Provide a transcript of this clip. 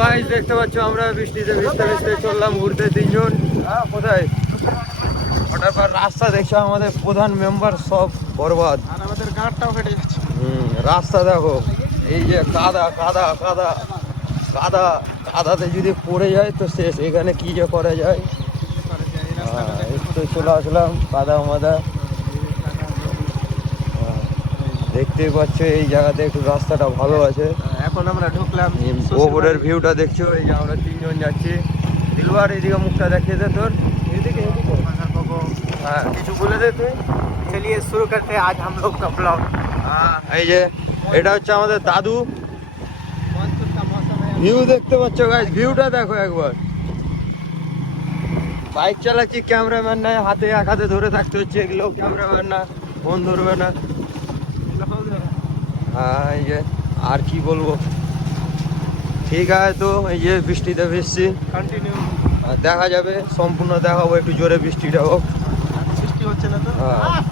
Guys দেখতে পাচ্ছ আমরা বৃষ্টিতে ভিজতে ভিজতে চললাম ঘুরতে তিনজন। কোথায় ওটার পর রাস্তা দেখছো আমাদের প্রধান মেম্বার সব বরবাদ, আর আমাদের গাঁটটাও ফেটে যাচ্ছে। রাস্তা দেখো এই যে কাদা কাদা কাদা কাদা, কাদাতে যদি পড়ে যায় তো শেষ। এখানে কি যে করা যায়। একটু চলে আসলাম কাদা মাদা। দেখতেই পাচ্ছ এই জায়গাতে একটু রাস্তাটা ভালো আছে। এখন আমরা ঢুকলাম ওপরের ভিউটা দেখছো, এই যে আমরা তিনজন যাচ্ছি। দিলবার এদিকে মুখটা দেখিয়ে দে তোর। এদিকে হ্যাঁ কিছু বলে দে তুই। चलिए शुरू करते हैं आज हम लोग का ब्लॉग। এই যে এটা হচ্ছে আমাদের দাদু। मानसून का मौसम है। ভিউ দেখতে পাচ্ছ গাইস, ভিউটা দেখো একবার। বাইক চালাচ্ছি, ক্যামেরাম্যান নাই, হাতে এক হাতে ধরে থাকতে হচ্ছে। এগুলো ক্যামেরাম্যান না, ফোন ধরবে না। হ্যাঁ এই যে আর কি বলবো। ঠিক আছে, তো এই যে বৃষ্টিতে ভিজছি, कंटिन्यू দেখা যাবে, সম্পূর্ণ দেখাবো একটু জোরে বৃষ্টিটা হোক। বৃষ্টি হচ্ছে না তো। হ্যাঁ